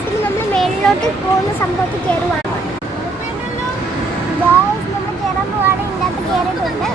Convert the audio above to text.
Last നമ്മൾ മേളിലോട്ട് പോകുന്ന സംഭവത്തിൽ കയറുവാണ്. നമ്മൾ കയറാൻ പോവാണ്. ഇതിനകത്ത് കയറിയിട്ടുണ്ട്.